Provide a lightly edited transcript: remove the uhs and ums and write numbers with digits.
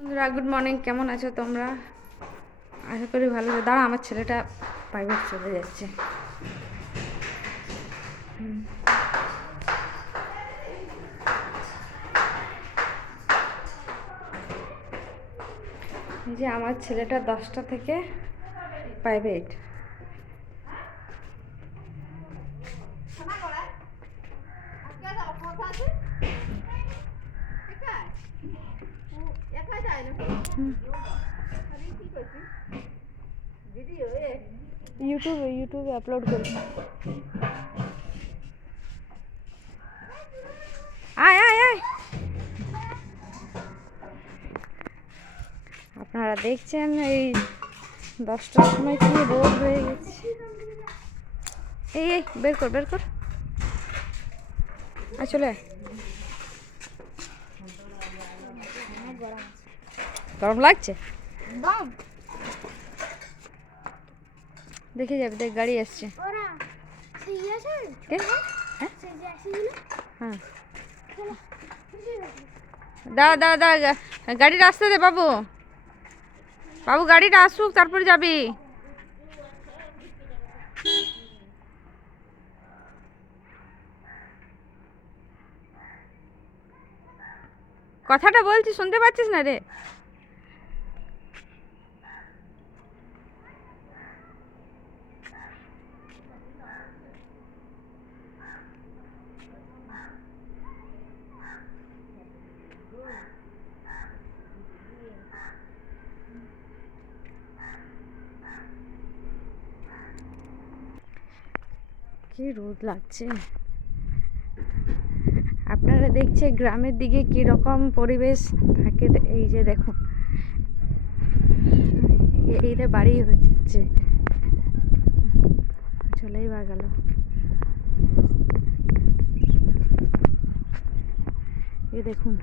বন্ধুরা good morning, কেমন আছো তোমরা? আশা করি ভালো আছো। দাঁড়া, আমার ছেলেটা প্রাইভেট চলে যাচ্ছে। এই যে আমার ছেলেটা 10টা থেকে প্রাইভেট। ইউটিউবে আপলোড করি। আয় আয় আয়, আপনারা দেখছেন এই 10টার সময় কি রোদ হয়ে গেছে। এই এই বের কর বের কর, চলে গরম লাগছে। দেখে যাবে, দেখ গাড়ি আসছে। হ্যাঁ, দাঁড়া দাঁড়া দাঁড়া, গাড়িটা আসতে দে বাবু। বাবু গাড়িটা আসুক তারপরে যাবি। কথাটা বলছি, শুনতে পাচ্ছিস না রে? কি রোদ লাগছে। আপনারা দেখছে গ্রামের দিকে কি রকম পরিবেশ থাকে। এই যে দেখুন, এইটা বাড়ি হচ্ছে, চলেই বা গেল। এই দেখুন।